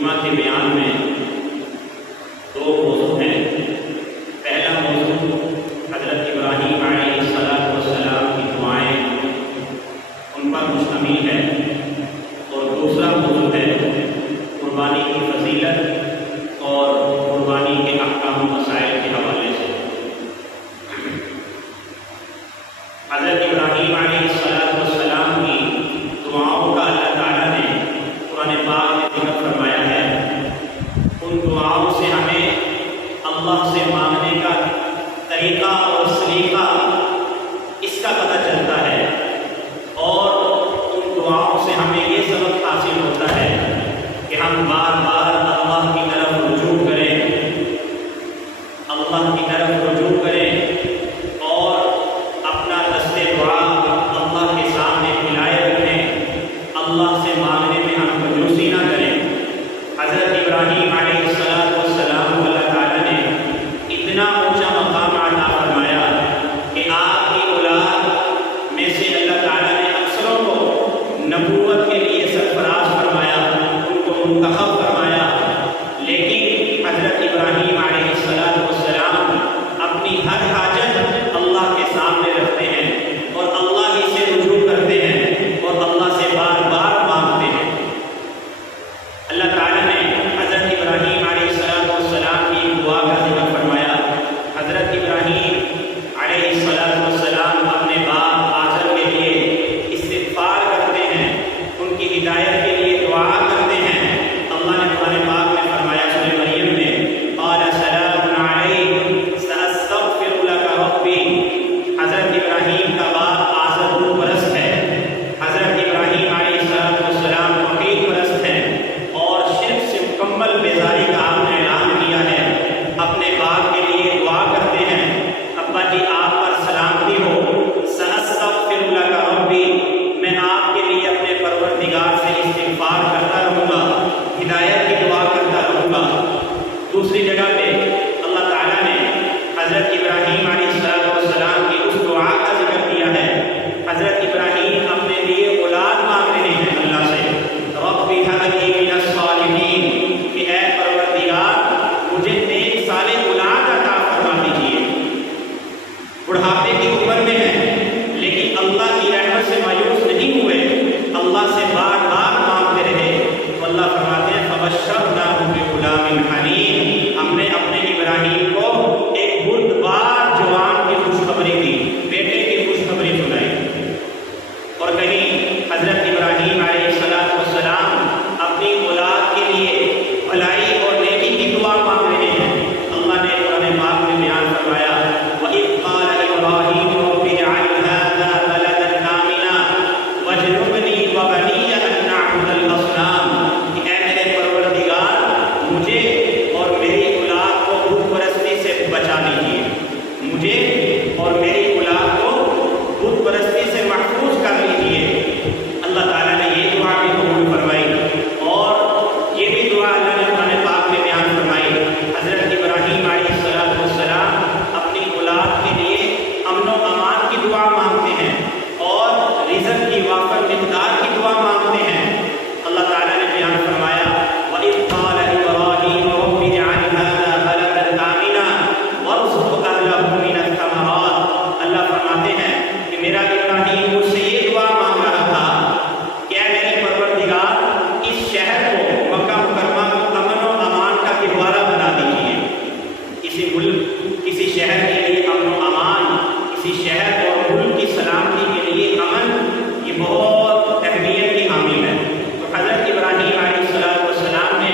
جمعہ کے بیان میں دو موضوع ہیں۔ پہلا موضوع حضرت ابراہیم علیہ السلام کی دعائیں ان پر مشتمل ہے، اور دوسرا موضوع ہے قربانی کی فضیلت اور قربانی کے احکام و مسائل کے حوالے سے۔ حضرت ابراہیم علیہ السلام کی دعاؤں کا اللہ تعالیٰ نے قرآن پاک میں ذکر فرمایا ہے۔ ان دعاؤں سے ہمیں اللہ سے مانگنے کا طریقہ اور سلیقہ اس کا پتہ چلتا ہے، اور ان دعاؤں سے ہمیں یہ سبق حاصل ہوتا ہے کہ ہم بار بار اللہ کی طرف رجوع کریں، اللہ کی طرف رجوع کریں اور اپنا دست دعا اللہ کے سامنے پھیلائے رکھیں، اللہ سے مانگنے میں ہم کنجوسی نہ کریں۔ حضرت ابراہیم علیہ السلام کو اللہ تعالیٰ نے اتنا اونچا مقام عطا فرمایا کہ آپ کی اولاد میں سے اللہ تعالیٰ نے اکثروں کو نبوت کے لیے سرفراز فرمایا، ان کو منتخب فرمایا، لیکن حضرت ابراہیم علیہ السلام اپنی ہر حاجت اللہ کے سامنے رکھتے ہیں اور اللہ ہی سے رجوع کرتے ہیں اور اللہ سے بار بار مانگتے ہیں۔ اللہ تعالیٰ نے حضرت ابراہیم علیہ السلام کی دعا کا ذکر فرمایا۔ حضرت ابراہیم علیہ السلام اپنے باپ آزر کے لیے استغفار کرتے ہیں، ان کی ہدایت کے لیے دعا کرتے ہیں۔ اللہ نے قرآن پاک میں فرمایا سورہ مریم میں، قال سلام علیک سأستغفر لک ربی۔ حضرت ابراہیم کا باپ آزر بت پرست ہے، حضرت ابراہیم علیہ السلام توحید پرست ہیں اور شرک سے مکمل بیزاری کا آپ نے اعلان کیا ہے۔ اپنے باپ کے لیے دعا کرتے ہیں، ابا جی آپ پر سلامتی ہو، سأستغفر لک ربی، میں آپ کے لیے اپنے پروردگار سے استغفار کرتا رہوں گا، ہدایت کی دعا کرتا رہوں گا۔ دوسری جگہ پہ اللہ تعالیٰ نے حضرت ابراہیم علیہ السلام کی اس دعا کا ذکر کیا ہے۔ حضرت ابراہیم اپنے لیے اولاد مانگ رہے ہیں اللہ سے، رب هب لي من الصالحین، کہ اے پروردگار مجھے نیک صالح اولاد عطا فرما دیجیے۔ بڑھاپے کی عمر میں ہے لیکن اللہ کی رحمت سے مایوس نہیں ہوئے، اللہ سے بار بار مانگتے رہے، تو اللہ فرماتے ہیں فبشرناہ بغلام حلیم، ہم نے اپنے ابراہیم کو ایک بردبار جوان کی خوشخبری دی، بیٹے کی خوشخبری سنائی۔ اور کہیں حضرت ابراہیم علیہ السلام اپنی اولاد کے لیے بھلائی اور نیکی کی دعا مانگ رہے ہیں۔ اللہ نے قرآن پاک میں بیان فرمایا، وَإِذْ قَالَ إِبْرَاهِيمُ رَبِّ اجْعَلْ هَٰذَا بَلَدًا آمِنًا وَاجْنُبْنِي وَبَنِيَّ أَن نَّعْبُدَ الْأَصْنَامَ، کہ اے میرے پروردگار مجھے اور میری اولاد کو بت پرستی سے بچا دیجیے، مجھے اور میری اولاد کو بت پرستی سے محفوظ کر لیجیے۔ اللہ تعالیٰ نے یہ دعا بھی قبول فرمائی، اور یہ بھی دعا اللہ نے قرآن پاک میں بیان فرمائی۔ حضرت ابراہیم علیہ السلام اپنی اولاد کے لیے امن و امان کی دعا مانگتے ہیں اور رزق کی وافر مقدار کی دعا مانگتے ہیں۔ اللہ تعالیٰ نے بیان فرمایا، وَإِذْ قَالَ إِبْرَاهِيمُ رَبِّ اجْعَلْ هَٰذَا بَلَدًا آمِنًا وَارْزُقْ أَهْلَهُ مِنَ الثَّمَرَاتِ، اللہ فرماتے ہیں کہ میرا ابراہیم مجھ سے یہ دعا مانگ رہا تھا کہ اے میرے پروردگار اس شہر کو مکہ مکرمہ کو امن و امان کا گہوارہ بنا دیجیے۔ کسی ملک کسی شہر کے لیے امن و امان، کسی شہر اور ملک کی سلامتی کے لیے امن، یہ بہت اہمیت کی حامل ہے۔ تو حضرت ابراہیم علیہ السلام نے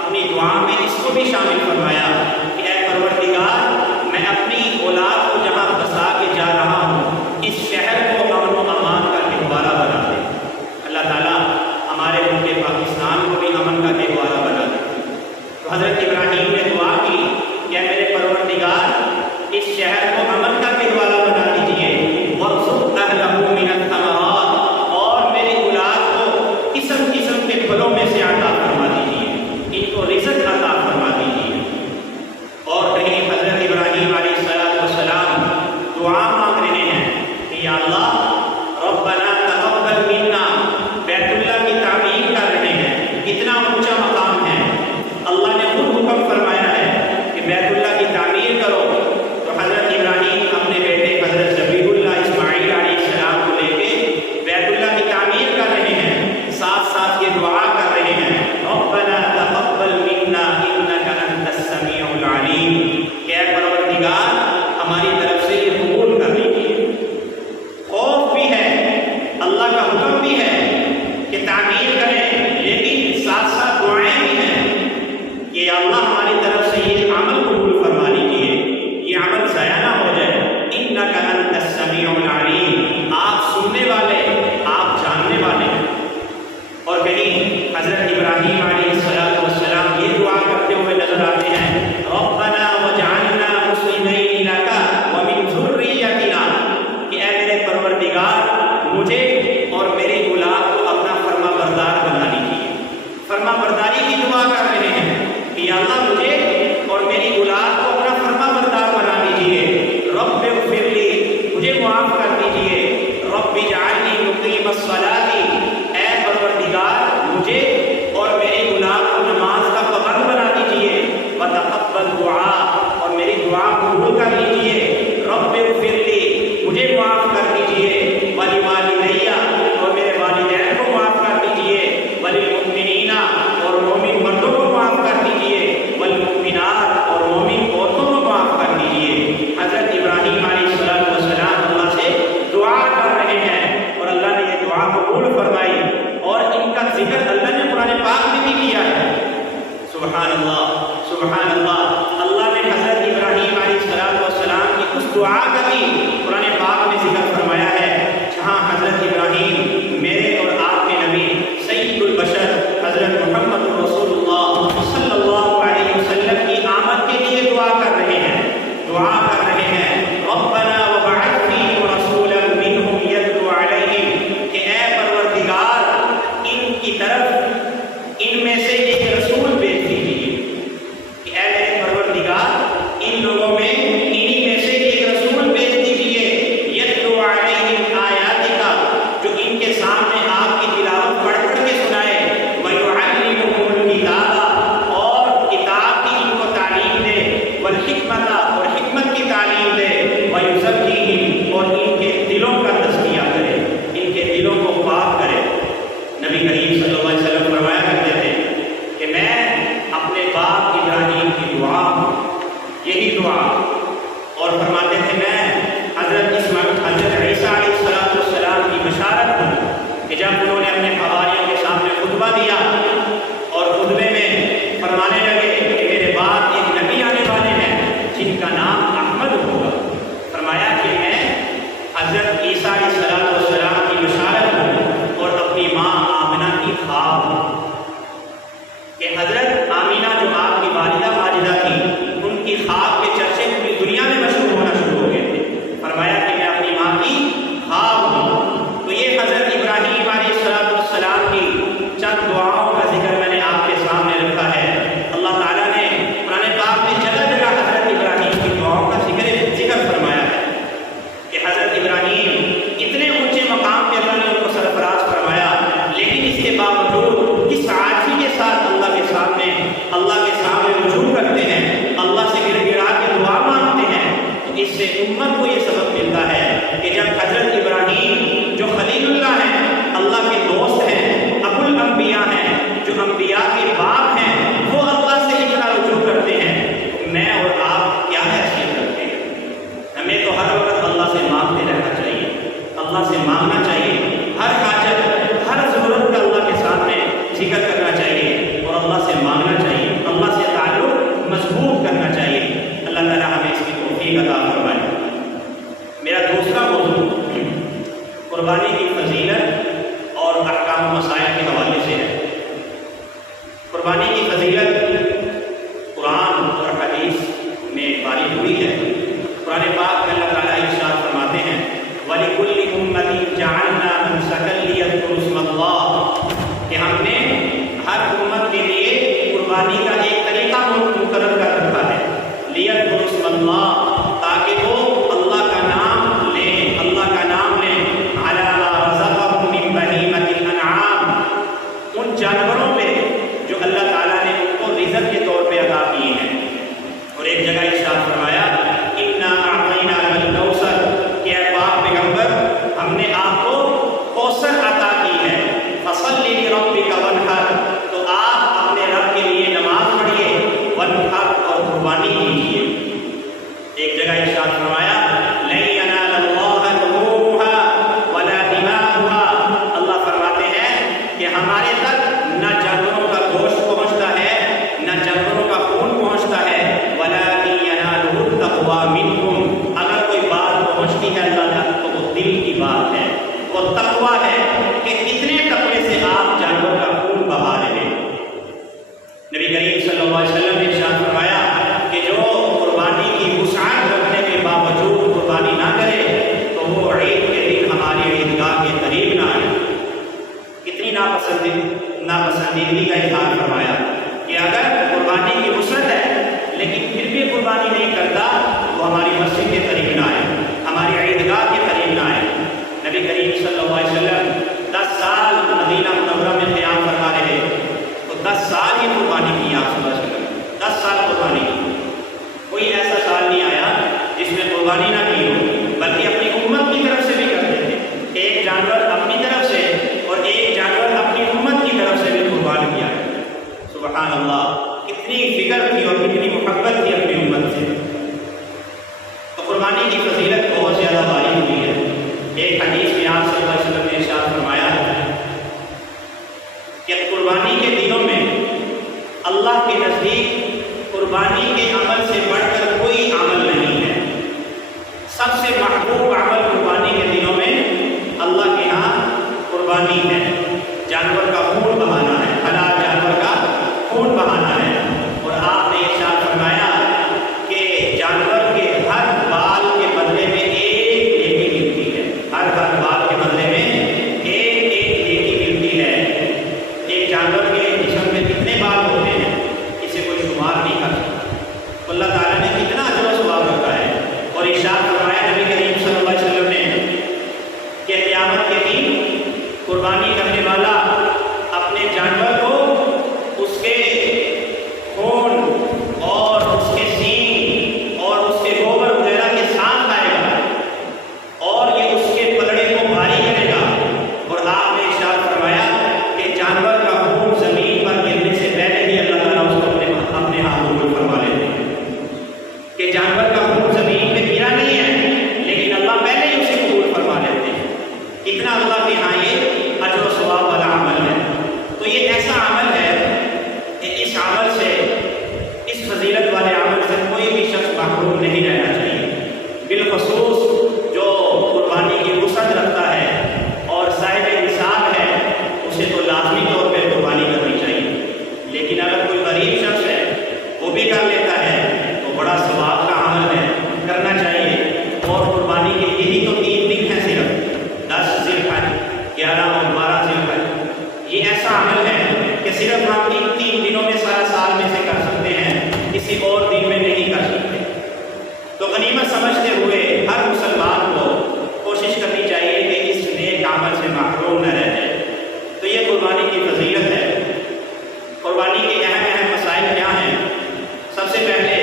اپنی دعا میں اس کو بھی شامل فرمایا کہ اے پروردگار میں اپنی اولاد کو جہاں بسا کے جا رہا ہوں اس شہر کو امن و امان کا گہوارہ بنا دے۔ اللہ تعالیٰ ہمارے ملک پاکستان کو بھی امن کا گہوارہ بنا دے۔ تو حضرت ابراہیم نے دعا کی کہ اے میرے پروردگار اس شہر کو امن کا گہوارہ بنا دیجیے، وارزق اہلہ من الثمرات، اور میری اولاد کو قسم قسم کے پھلوں میں سے عطا فرما دیجیے، ان کو رزق عطا فرما دیجیے۔ اور کہیں حضرت ابراہیم علیہ السلام دعا مانگ رہے ہیں کہ یا اللہ ربنا تقبل منا، بیت اللہ کی تعمیر کر رہے ہیں، کتنا اونچا مقام ہے۔ اور کہیں حضرت ابراہیم علیہ السلام یہ دعا کرتے ہوئے نظر آتے ہیں، ربنا وجعلنا مسلمین لک ومن ذریتنا، کہ اے میرے پروردگار مجھے اور میری اولاد کو اپنا فرما بردار بنا دیجیے۔ فرما برداری کی دعا کر رہے ہیں کہ یا اللہ مجھے اور میری اولاد کو اپنا فرما بردار بنا دیجیے۔ رب اغفر لی، مجھے معاف کر دیجیے۔ رب اجعلنی مقیم الصلاۃ، اے پروردگار مجھے اور میری اولاد کو نماز کا پابند بنا دیجیے۔ وتقبل دعا، اور میری دعا قبول کر لیجیے۔ رب اغفر لی، مجھے معاف کر دیجیے۔ ولوالدی، اور میرے والدین کو معاف کر دیجیے۔ وللمؤمنین، اور مومن مردوں کو معاف کر دیجیے۔ والمؤمنات، اور مومن عورتوں کو معاف کر دیجیے۔ حضرت ابراہیم علیہ السلام اللہ سے دعا کر رہے ہیں اور اللہ نے یہ دعا قبول فرمائی، اور ان کا ذکر اللہ نے قرآن پاک میں بھی کیا ہے۔ سبحان اللہ، سبحان اللہ۔ اللہ نے حضرت ابراہیم علیہ السلام کی اس دعا کا بھی قرآن پاک میں ذکر فرمایا ہے، جہاں حضرت ابراہیم میرے اور آپ کے نبی سید البشر حضرت محمد رسول اللہ صلی اللہ علیہ وسلم کی آمد کے لیے دعا کر رہے ہیں، دعا کر رہے ہیں، ربنا وبعث فیہم رسولا منہم یتلو علیہم، کہ اے پروردگار ان کی طرف ان میں سے ایک رسول بھیج دیجیے، کہ اے میرے پروردگار ان لوگوں میں انہی میں سے ایک رسول بھیج دیجیے، یتلو علیہم آیاتک، جو ان کے سامنے آپ کی تلاوت پڑھ پڑھ کے سنائے، ویعلمہم الکتاب، اور کتاب کی ان کو تعلیم دے، والحکمت، اور حکمت کی تعلیم دے، ویزکیہم، اور ان کے دلوں کا تزکیہ کرے، ان کے دلوں کو پاک کرے۔ نبی کریم صلی اللہ علیہ وسلم فرمایا کرتے تھے کہ میں اپنے باپ ابراہیم کی دعا، یہی دعا، اور فرماتے تھے میں حضرت عیسیٰ علیہ السلام کی بشارت ہوں، کہ جب انہوں نے اپنے حواریوں کے سامنے خطبہ دیا اور خطبے میں فرمانے لگے کہ میرے بعد ایک نبی آنے والے ہیں جن کا نام احمد ہوگا، فرمایا کہ میں حضرت عیسیٰ علیہ السلام کی بشارت ہوں اور اپنی ماں آمنہ کی خواب ہوں، کہ حضرت آمینہ جو آپ کی والدہ ماجدہ تھی، ان کی خواب کے چرچے پوری دنیا میں مشہور ہونا شروع ہو گئے تھے۔ فرمایا کہ میں اپنی ماں کی خواب ہوں۔ تو یہ حضرت ابراہیم علیہ السلام کی چند دعاؤں کا ذکر میں نے آپ کے سامنے رکھا ہے۔ اللہ تعالیٰ نے قرآن پاک میں جگہ جگہ حضرت ابراہیم کی دعاؤں کا ذکر فرمایا ہے، کہ حضرت ابراہیم اتنے اونچے مقام پہ اللہ نے ان کو سرفراز فرمایا، لیکن اس کے باوجود اس عاجزی کے ساتھ اللہ کے سامنے رجوع کرتے ہیں، اللہ سے گر گرا کے دعا مانگتے ہیں۔ تو اس سے امت کو یہ سبق ملتا ہے کہ جب حضرت ابراہیم جو خلیل اللہ ہیں، اللہ کے دوست ہیں، ابو الانبیاء ہیں، جو انبیاء کے باپ ہیں، وہ اللہ سے اتنا رجوع کرتے ہیں، میں اور آپ کیا حیثیت رکھتے ہیں؟ ہمیں تو ہر وقت اللہ سے مانگتے رہنا چاہیے، اللہ سے مانگنا چاہیے، ہر حاجت ہر ضرورت کا اللہ کے سامنے ذکر کرنا چاہیے اور اللہ سے مانگنا چاہیے، اللہ سے تعلق مضبوط کرنا چاہیے۔ اللہ تعالیٰ ہمیں اس کی توفیق عطا فرمائے۔ میرا دوسرا موضوع قربانی کی فضیلت اور احکام و مسائل کے حوالے سے ہے۔ قربانی کی فضیلت قرآن اور حدیث میں وارد ہوئی ہے۔ قرآن پاک میں اللہ تعالیٰ ارشاد فرماتے ہیں، وَلِكُلِّ أُمَّةٍ جَعَلْنَا مَنسَكًا لِيَذْكُرُوا اسْمَ اللَّهِ، کہ ہم نے ہر امت کے لیے قربانی کا ایک طریقہ مقرر کر رکھا ہے، لِيَذْكُرُوا اسْمَ اللَّهِ، تاکہ وہ اللہ کا نام لیں، اللہ کا نام لیں، عَلَىٰ مَا رَزَقَهُم مِّن بَهِيمَةِ الْأَنْعَامِ، ان جانوروں پہ جو اللہ تعالیٰ نے ان کو رزق کے طور پہ عطا کیے ہیں۔ اور ایک جگہ ارشاد فرمایا، اِنَّا أَعْطَيْنَاكَ الْكَوْثَرَ، کہ اے پاک پیغمبر ہم نے آپ کو کوثر عطا کی ہے، فَصَلِّ لِرَبِّكَ وَانْحَرْ، تو آپ اپنے رب کے لیے نماز پڑھیے، وَانْحَرْ، اور قربانی کیجیے۔ ایک جگہ ارشاد فرمایا، لَن يَنَالَ اللَّهَ لُحُومُهَا وَلَا دِمَاؤُهَا، اللہ فرماتے ہیں کہ ہمارے تک نہ جانوروں کا گوشت پہنچتا ہے، نہ جانوروں کا خون پہنچتا ہے، وَلَٰكِن يَنَالُهُ التَّقْوَىٰ مِنكُمْ، اگر کوئی بات پہنچتی ہے اللہ تک تو وہ دل کی بات ہے، وہ تقویٰ ہے کہ کتنے تقوی سے آپ جانور ناپسندیدگی کا اظہار فرمایا کہ اگر قربانی کی وسعت ہے لیکن پھر بھی قربانی نہیں کرتا وہ ہماری مسجد کے قریب نہ آئے، ہماری عیدگاہ کے قریب نہ آئے۔ نبی کریم صلی اللہ علیہ وسلم 10 سال مدینہ منورہ میں قیام فرما رہے تو 10 سال ہی قربانی کی آپ صلی اللہ علیہ وسلم، 10 سال قربانی کی۔ کوئی ایسا سال نہیں آیا جس میں قربانی نہ کی ہو، بلکہ اپنی امت کی طرف سے بھی کرتے تھے، ایک جانور اپنی طرف سے اور ایک جانور اپنی امت کی طرف سے بھی قربان کیا ہے۔ سبحان اللہ، کتنی فکر تھی اور کتنی محبت تھی اپنی امت سے۔ تو قربانی کی فضیلت بہت زیادہ باری ہوئی ہے۔ ایک حدیث میں آپ صلی اللہ علیہ وسلم نے ارشاد فرمایا کہ قربانی کے دنوں میں اللہ کے نزدیک قربانی کے عمل سے بڑھ کر کوئی عمل نہیں ہے۔ سب سے محبوب عمل قربانی کے دنوں میں اللہ کے ہاں قربانی ہے، جانور کا خون بہانا ہے، حلال جانور کا خون بہانا ہے۔ اور آپ نے ارشاد فرمایا کہ جانور کے ہر بال کے بدلے میں ایک نیکی ملتی ہے، ہر بال کے بدلے میں ایک نیکی ملتی ہے۔ ایک جانور کے جسم میں کتنے بال ہوتے ہیں اسے کوئی شمار نہیں کر سکتا۔ اللہ تعالیٰ نے کتنا اجر و ثواب رکھا ہے۔ اور ارشاد فرمایا نبی کریم صلی اللہ علیہ وسلم نے کہ قیامت کے دن قربانی کرنے والا اپنے جانور کو اس کے خون اور اس کے سینگ اور اس کے گوبر وغیرہ کے ساتھ لائے گا اور یہ اس کے پلڑے کو بھاری کرے گا۔ اور آپ نے ارشاد فرمایا کہ جانور کا خون زمین پر گرنے سے پہلے ہی اللہ تعالیٰ اس کو اپنے ہاتھوں میں فرما لیتے ہیں کہ جانور کا خون زمین میں گرا نہیں ہے لیکن اللہ پہلے ہی اسے قبول فرما لیتے ہیں۔ اتنا اللہ کے ہاں یہ اجر و ثواب والا عمل ہے۔ تو یہ ایسا عمل ہے کہ اس عمل سے، اس فضیلت والے عمل سے کوئی بھی شخص محروم نہیں رہنا چاہیے۔ بالخصوص جو قربانی کی وسعت رکھتا ہے اور صاحب نصاب ہے اسے تو لازمی طور پہ قربانی کرنی چاہیے، لیکن اگر کوئی غریب شخص ہے وہ بھی کر لیتا ہے تو بڑا ثواب کا عمل ہے، کرنا چاہیے۔ اور قربانی کے یہی تو 3 دن ہیں، صرف 10 ذی الحج، 11 اور 12 ذی الحج۔ یہ ایسا عمل ہے کہ صرف ہم ان 3 دنوں میں سارا سال میں سے کر سکتے ہیں، کسی اور دن میں نہیں کر سکتے۔ تو غنیمت سمجھتے ہوئے ہر مسلمان کو کوشش کرنی چاہیے کہ اس نیک عمل سے محروم نہ رہ جائے۔ تو یہ قربانی کی فضیلت ہے۔ قربانی کے اہم مسائل کیا ہیں؟ سب سے پہلے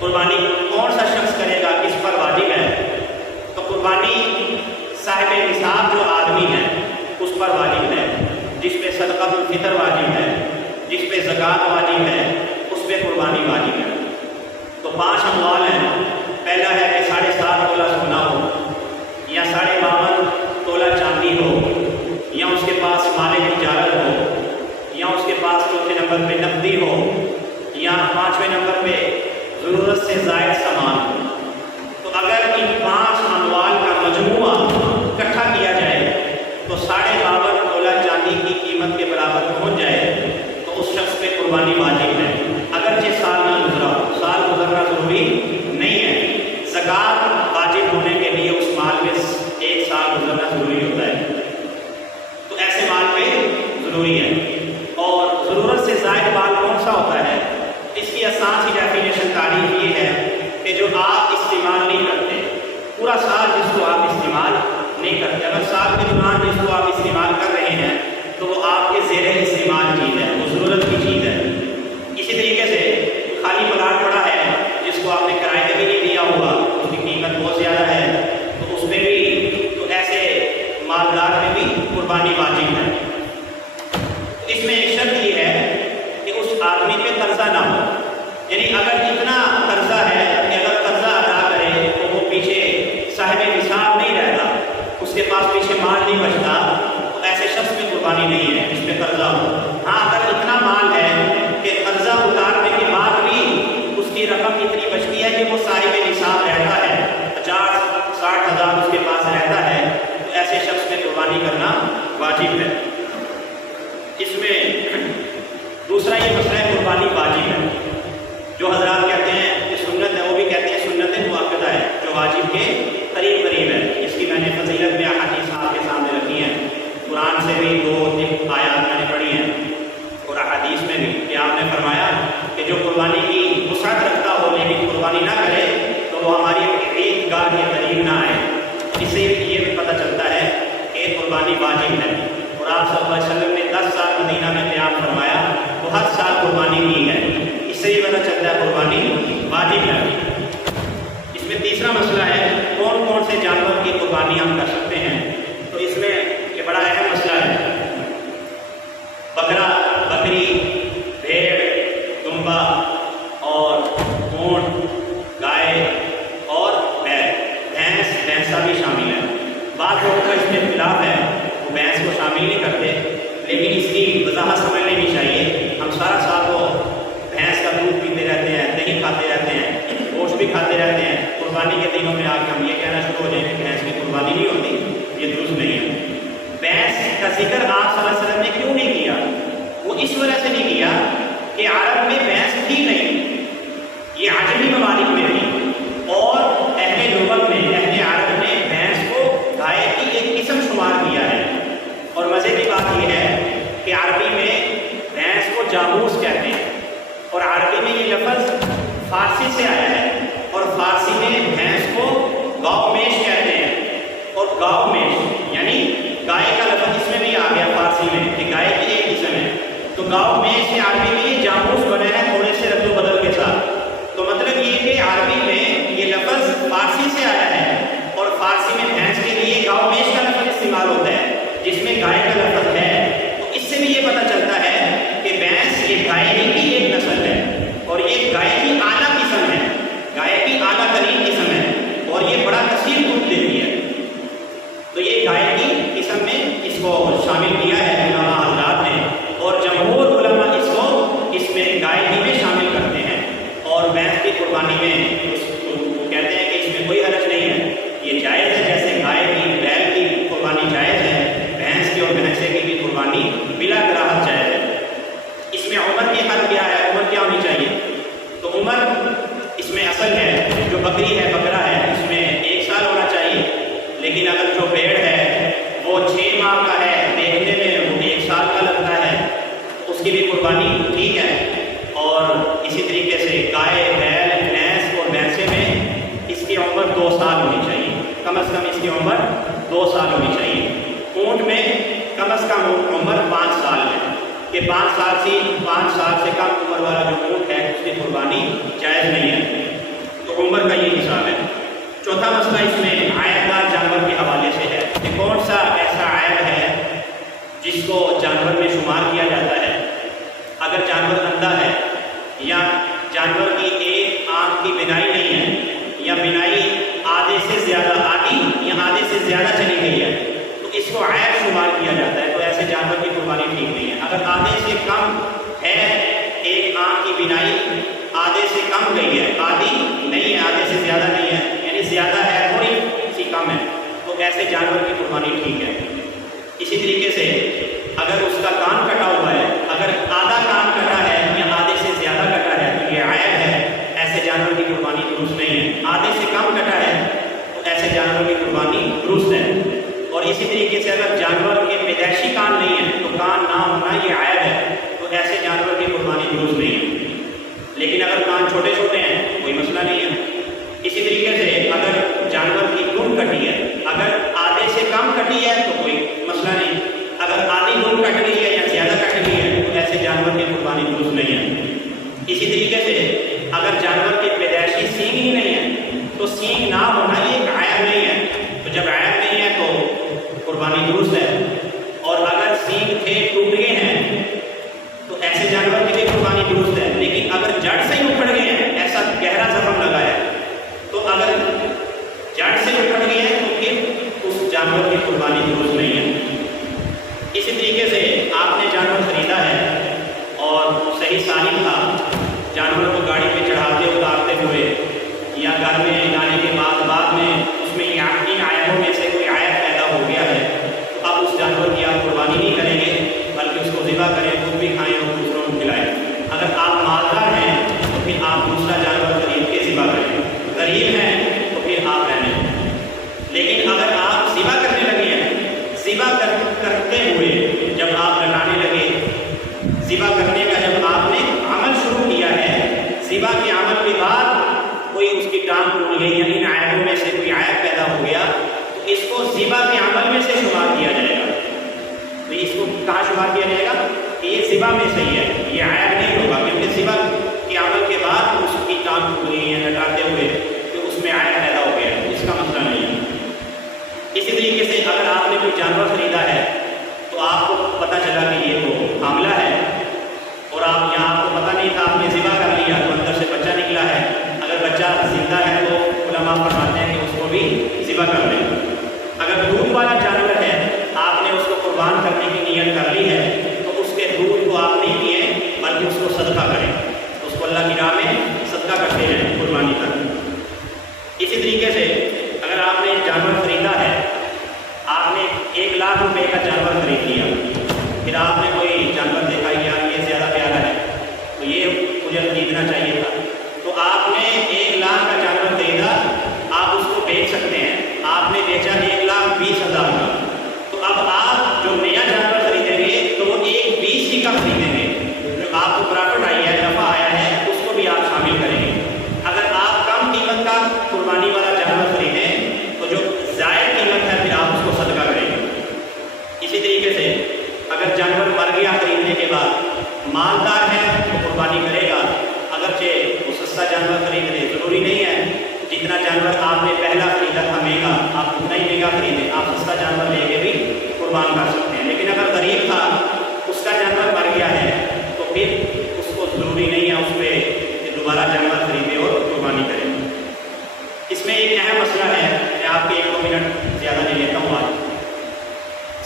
قربانی کون سا شخص کرے گا، کس پر واجب ہے؟ تو قربانی صاحب نصاب جو آدمی ہے اس پر واجب ہے، جس پہ صدقۃ الفطر واجب ہے، جس پہ زکوٰۃ واجب ہے، اس پہ قربانی واجب ہے۔ تو 5 اموال ہیں۔ پہلا ہے کہ 7.5 تولہ سونا ہو یا 52 تولہ چاندی ہو، یا اس کے پاس مال تجارت ہو، یا اس کے پاس چوتھے نمبر پہ نقدی ہو، یا 5ویں نمبر پہ ضرورت سے زائد سامان ہو۔ تو اگر ان 5 اموال کا مجموعہ اکٹھا کیا جائے تو 52.5 تولہ چاندی کی قیمت کے برابر پہنچ جائے تو اس شخص پہ قربانی واجب ہے، اگرچہ سال نہ گزرا ہو۔ سال گزرنا ضروری نہیں ہے، زکوٰۃ واجب ہونے کے لیے اس مال میں 1 سال گزرنا ضروری ہوتا ہے، تو ایسے مال پہ ضروری ہے۔ اور ضرورت سے زائد مال کون سا ہوتا ہے؟ اس کی آسان سی ڈیفینیشن تعریف یہ ہے کہ جو آپ استعمال نہیں کرتے، پورا سال جس کو آپ استعمال نہیں کرتے۔ اگر سال کے دوران جس کو آپ استعمال کر رہے ہیں تو وہ آپ کے زیر استعمال چیز ہے، وہ ضرورت کی چیز ہے۔ اسی طریقے سے خالی پلاٹ پڑا ہے جس کو آپ نے کرائے پہ بھی نہیں دیا ہوگا، اس کی قیمت بہت زیادہ ہے، تو اس میں بھی، تو ایسے مالدار میں بھی قربانی واجب ہے۔ اس میں ایک شرط یہ ہے کہ اس آدمی پہ قرضہ نہ ہو، یعنی اگر اتنا قرضہ ہے کہ اگر قرضہ ادا کرے تو وہ پیچھے صاحب نصاب نہیں رہتا، اس کے پاس پیچھے مال نہیں بچتا، تو ایسے شخص میں قربانی نہیں ہے جس پہ قرضہ ہو۔ ہاں اگر اتنا مال ہے کہ قرضہ اتارنے کے بعد بھی اس کی رقم اتنی بچتی ہے کہ وہ صاحب نصاب رہتا ہے، 50-60 ہزار اس کے پاس رہتا ہے، تو ایسے شخص میں قربانی کرنا واجب ہے۔ اس میں دوسرا یہ مسئلہ ہے قربانی واجب ہے۔ جو حضرات کہتے ہیں کہ سنت ہے، وہ بھی کہتے ہیں سنت مؤکدہ ہے، جو واجب کے قریب قریب ہے۔ اس کی میں نے فضیلت میں احادیث آپ کے سامنے رکھی ہیں، قرآن سے بھی 2 آیات میں نے پڑھی ہیں۔ قربانی کی وسعت رکھتا ہو لیکن قربانی نہ کرے تو وہ ہماری عید گاہ کے قریب نہ آئے۔ اس سے یہ بھی پتہ چلتا ہے کہ قربانی واجب ہے، اور آپ صلی اللہ علیہ وسلم نے 10 سال مدینہ میں قیام فرمایا تو ہر سال قربانی کی ہے، اس سے یہ پتہ چلتا ہے قربانی واجب ہے۔ اس میں تیسرا مسئلہ ہے کون کون سے جانور کی قربانی ہم کر سکتے ہیں، تو اس میں یہ بڑا اہم مسئلہ ہے۔ بکرا، بکری، بھیڑ، دمبا اور اونٹ، گائے اور بیل، بھینس، بھینسا بھی شامل ہے۔ بعض لوگوں کا اس میں اختلاف ہے، وہ بھینس کو شامل نہیں کرتے، لیکن اس کی وضاحت سمجھ لینی چاہیے۔ ہم سارا سال وہ بھینس کا دودھ پیتے رہتے ہیں، دہی کھاتے رہتے ہیں، گوشت بھی کھاتے رہتے ہیں، قربانی کے دنوں میں آ کے ہم یہ کہنا شروع ہو جائیں کہ بھینس کی قربانی نہیں ہوتی، یہ درست نہیں ہے۔ بھینس کا ذکر آپ صلی اللہ علیہ وسلم نے کیوں نہیں کیا؟ وہ اس وجہ سے نہیں کیا کہ عرب میں بھینس تھی نہیں، یہ عجمی ممالک میں تھی، اور اہل لغت میں، اہل عرب نے بھینس کو گائے کی ایک قسم شمار کیا ہے۔ اور مزے کی بات یہ ہے کہ عربی میں بھینس کو جاموس کہتے ہیں، اور عربی میں یہ لفظ فارسی سے آیا ہے، اور فارسی میں بھینس کو گاؤ میش کہتے ہیں، اور گاؤ میش یعنی گائے کا لفظ اس میں بھی آ گیا فارسی میں کہ گائے کی ایک قسم ہے، تو گاؤ میش سے عربی میں یہ جاموس بنا ہے تھوڑے سے رد و بدل کے ساتھ۔ تو مطلب یہ کہ عربی میں یہ لفظ فارسی سے آیا ہے، اور فارسی میں بھینس کے لیے گاؤ میش کا لفظ استعمال ہوتا ہے جس میں گائے کا لفظ ہے۔ تو اس سے بھی یہ پتہ چلتا ہے کہ بھینس یہ گائے ہی کی ایک نسل ہے، اور یہ گائے کی اعلیٰ قسم ہے، گائے کی اعلیٰ ترین قسم ہے، اور یہ بڑا کثیر دودھ دیتی ہے۔ تو یہ گائے کی قسم میں اس کو شامل کیا ہے علماء حضرات نے، اور جمہور علماء اس کو اس میں گائے ہی میں شامل کرتے ہیں، اور بھینس کی قربانی میں اس کو کہتے ہیں کہ اس میں کوئی حرج نہیں ہے، یہ جائز ہے، جیسے گائے کی، بیل کی قربانی جائز ہے، بھینس کی اور بھینسے کی بھی قربانی بلا کراہت جائز ہے۔ اس میں عمر کی حد کیا ہے، عمر کیا ہونی چاہیے؟ تو عمر اس میں اصل ہے، جو بکری ہے، بکرا ہے، اس میں 1 سال ہونا چاہیے، لیکن اگر جو بھیڑ ہے وہ 6 ماہ کا ہے، دیکھنے میں وہ 1 سال کا لگتا ہے، اس کی بھی قربانی ٹھیک ہے۔ اور اسی طریقے سے گائے، بیل، بھینس اور بھینسے میں اس کی عمر 2 سال ہونی چاہیے، کم از کم اس کی عمر 2 سال ہونی چاہیے۔ اونٹ میں کم از کم عمر 5 سال ہے، کہ 5 سال سے کم عمر والا جو اونٹ ہے اس کی قربانی جائز نہیں ہے۔ تو عمر کا یہ حساب ہے۔ چوتھا مسئلہ اس میں عائب دار جانور کے حوالے سے ہے کہ کون سا ایسا عائب ہے جس کو جانور میں شمار کیا جاتا ہے۔ اگر جانور اندھا ہے، یا جانور کی ایک آنکھ کی بینائی نہیں ہے، یا بینائی آدھے سے زیادہ، آدھی یا آدھے سے زیادہ چلی گئی ہے، تو اس کو عیب شمار کیا جاتا ہے، تو ایسے جانور کی قربانی ٹھیک نہیں ہے۔ اگر آدھے سے کم ہے، ایک آنکھ کی بینائی آدھے سے کم گئی ہے، آدھی نہیں ہے، آدھے سے زیادہ نہیں ہے، یعنی زیادہ ہے تھوڑی سی کم ہے، تو ایسے جانور کی قربانی ٹھیک ہے۔ اسی طریقے سے اگر اس کا کان کٹا ہوا ہے، اگر آدھا کان کٹا ہے یا آدھے سے زیادہ کٹا ہے تو یہ عیب ہے، ایسے جانور کی قربانی درست نہیں ہے۔ آدھے سے کم کٹا ہے تو ایسے جانور کی قربانی درست ہے۔ اور اسی طریقے سے اگر جانور کے پیدائشی کان نہیں ہے تو کان نہ ہونا یہ عیب ہے، تو ایسے جانور کی قربانی درست نہیں ہے۔ لیکن اگر کان چھوٹے چھوٹے ہیں کوئی مسئلہ نہیں ہے۔ اسی طریقے سے اگر جانور کی دھن کٹی ہے، اگر آدھے سے کم کٹی ہے تو کوئی مسئلہ نہیں، اگر آدھی دھن کٹ گئی ہے یا زیادہ کٹ گئی ہے تو ایسے جانور کی قربانی درست نہیں ہے۔ اسی طریقے سے اگر جانور کی پیدائشی سینگ ہی نہیں ہے تو سینگ نہ ہونا یہ ایک عیب نہیں ہے، تو جب عیب نہیں ہے تو قربانی درست ہے۔ اور اگر سینگ تھے ٹوٹ گئے ہیں تو ایسے جانور کی بھی قربانی درست ہے، لیکن اگر جڑ سے ہی اکھڑ گئے ہیں، ایسا گہرا زخم لگا ہے، تو اگر جڑ سے اکھڑ گئے ہیں تو پھر اس جانور کی قربانی درست نہیں ہے۔ اسی طریقے سے آپ نے جانور خریدا ہے اور صحیح سالم تھا، جانور کو گاڑی پہ چڑھاتے اتارتے ہوئے یا گھر میں لانے کے بعد میں اس میں ان عیبوں میں سے کوئی عیب پیدا ہو گیا ہے، تو اب اس جانور کی آپ قربانی نہیں کریں گے، بلکہ اس کو ذبح کریں، خود بھی کھائیں اور دوسروں کو کھلائیں۔ اگر آپ مالدار ہیں تو پھر آپ دوسرا جانور خرید کے ذبح کریں، غریب ہیں تو پھر آپ رہنے دیں۔ لیکن اگر آپ ذبح کرنے لگے ہیں، ذبح کرتے ہوئے جب آپ لٹانے لگے، ذبح کرنے کا جب آپ نے عمل شروع کیا ہے شمار کیا جائے گا کہ یہ ذبح میں صحیح ہے، یہ عیب نہیں ہوگا، کیونکہ ذبح کے عمل کے بعد اس کی ٹانگ ٹوٹ گئی ہے ہٹاتے ہوئے کہ اس میں عیب پیدا ہو گیا ہے، اس کا مسئلہ نہیں ہے۔ اسی طریقے سے اگر آپ نے کوئی جانور خریدا ہے تو آپ کو پتہ چلا کہ یہ تو حاملہ ہے اور آپ کو پتہ نہیں تھا، آپ نے ذبح کر لیا تو اندر سے بچہ نکلا ہے، اگر بچہ زندہ ہے تو علماء فرماتے ہیں کہ اس کو بھی ذبح کر لیں۔ اگر دودھ والا جانور ہے، آپ نے اس کو قربان کرنے کی نیت کر لی ہے تو اس کے دودھ کو آپ نہیں پئیں بلکہ اس کو صدقہ کریں، اس کو اللہ کی راہ میں صدقہ کرتے ہیں قربانی کر۔ اسی طریقے سے اگر آپ نے جانور خریدا ہے، آپ نے 1,00,000 روپے کا جانور خرید لیا، پھر آپ نے کوئی جانور دیکھا یار یہ زیادہ پیارا ہے تو یہ مجھے خریدنا چاہیے تھا، تو آپ نے 1,00,000 کا جانور خریدا، آپ اس کو بیچ سکتے ہیں، آپ نے بیچا 1,20,000 کا، تو اب آپ جو نیا جانور خریدیں گے تو وہ 1,20,000 ہی کا خریدیں گے، جو آپ کو پرافٹ آئی ہے، نفع آیا ہے، اس کو بھی آپ شامل کریں گے۔ اگر آپ کم قیمت کا قربانی والا جانور خریدیں تو جو زائد قیمت ہے پھر آپ اس کو صدقہ کریں گے۔ اسی طریقے سے اگر جانور مر گیا خریدنے کے بعد، مالدار ہے تو قربانی کرے گا، اگرچہ وہ سستا جانور خرید لے، ضروری نہیں ہے جتنا جانور آپ نے پہلا خریدا تھا مہنگا آپ اتنا ہی مہنگا خریدیں، آپ سستا جانور لے کے بھی قربان کر سکتے ہیں، لیکن اگر غریب تھا اس کا جانور مر گیا ہے تو پھر اس کو ضروری نہیں ہے اس پہ کہ دوبارہ جانور خریدے اور قربانی کرے۔ اس میں ایک اہم مسئلہ ہے، میں آپ کے 1-2 منٹ زیادہ لے لیتا ہوں آج۔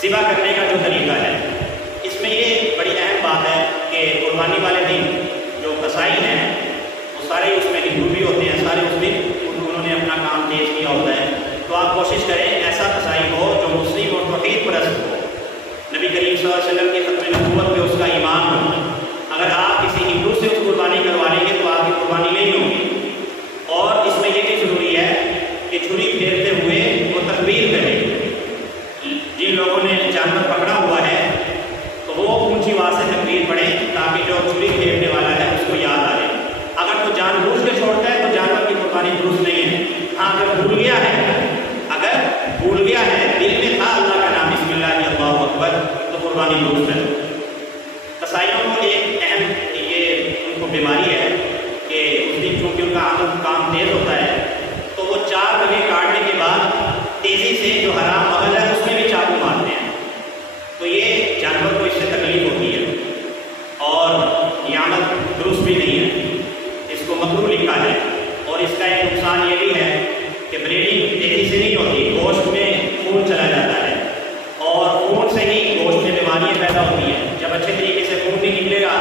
ذبح کرنے کا جو طریقہ ہے، اس میں یہ بڑی اہم بات ہے کہ قربانی والے دن جو قصائی ہیں وہ سارے اس میں ہندو بھی ہوتے ہیں، سارے اس دن انہوں نے اپنا کام تیز کیا ہوتا ہے، تو آپ کوشش کریں ایسا قصائی ہو جو مسلم اور توحید پرست ہو، نبی کریم صلی اللہ علیہ وسلم کی ختم نبوت پہ اس کا ایمان ہو۔ اگر آپ کسی ہندو سے اس قربانی کروا لیں گے تو آپ کی قربانی نہیں ہوگی۔ اور اس میں یہ بھی ضروری ہے کہ چھری پھیرتے ہوئے وہ تکبیر کرے، جن لوگوں نے جانور پکڑا ہوا ہے تو وہ اونچی آواز سے تکبیر پڑھیں تاکہ جو چھری پھیرنے والا ہے اس کو یاد آ جائے۔ اگر تو جان بوجھ کے چھوڑتا ہے تو جانور کی قربانی درست نہیں ہے۔ ہاں اگر بھول گیا ہے دل میں تھا اللہ کا نام بسم اللہ اللہ اکبر تو قربانی درست ہے۔ قصائیوں کو ایک اہم ان کو بیماری ہے کہ اس دن چونکہ ان کا عمل کام تیز ہوتا ہے تو وہ 4 بجے کاٹنے کے بعد تیزی سے جو حرام مغل ہے اس میں بھی چاقو مارتے ہیں، تو یہ جانور کو اس سے تکلیف ہوتی ہے اور یہ عمل درست بھی نہیں ہے، اس کو مکروہ لکھا ہے۔ اور اس کا ایک نقصان یہ بھی ہے کہ بریڈنگ تیزی سے نہیں ہوتی، گوشت میں خون چلا جاتا ہے اور خون سے ہی گوشت میں بیماریاں پیدا ہوتی ہیں، جب اچھے طریقے سے خون نہیں نکلے گا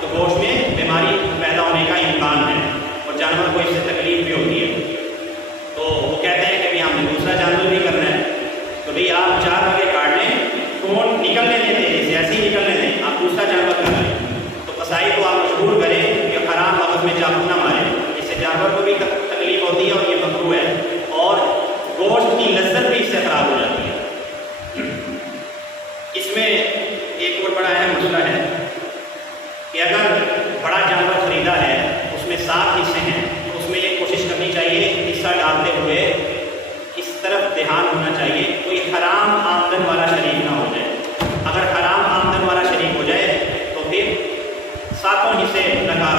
تو گوشت میں بیماری پیدا ہونے کا امکان ہے اور جانور کو اس سے تکلیف بھی ہوتی ہے۔ تو وہ کہتے ہیں کہ ہم نے دوسرا جانور بھی کرنا ہے تو بھئی آپ 4 بجے کاٹ لیں، خون نکلنے دیں، جیسے ایسے ہی نکلنے دیں، آپ دوسرا جانور کر لیں، تو قصائی کو آپ مجبور کریں کہ حرام مغز میں چاقو نہ ماریں، اس سے جانور کو بھی تکلیف ہوتی ہے اور یہ مکروہ ہے اور گوشت کی لذت بھی اس سے خراب ہو جاتی ہے۔ اس میں ایک اور بڑا اہم مسئلہ ہے کہ اگر بڑا جانور خریدا ہے اس میں 7 حصے ہیں تو اس میں یہ کوشش کرنی چاہیے حصہ ڈالتے ہوئے اس طرف دھیان ہونا چاہیے کوئی حرام آمدن والا شریک نہ ہو جائے۔ اگر حرام آمدن والا شریک ہو جائے تو پھر 7 حصے ناکارہ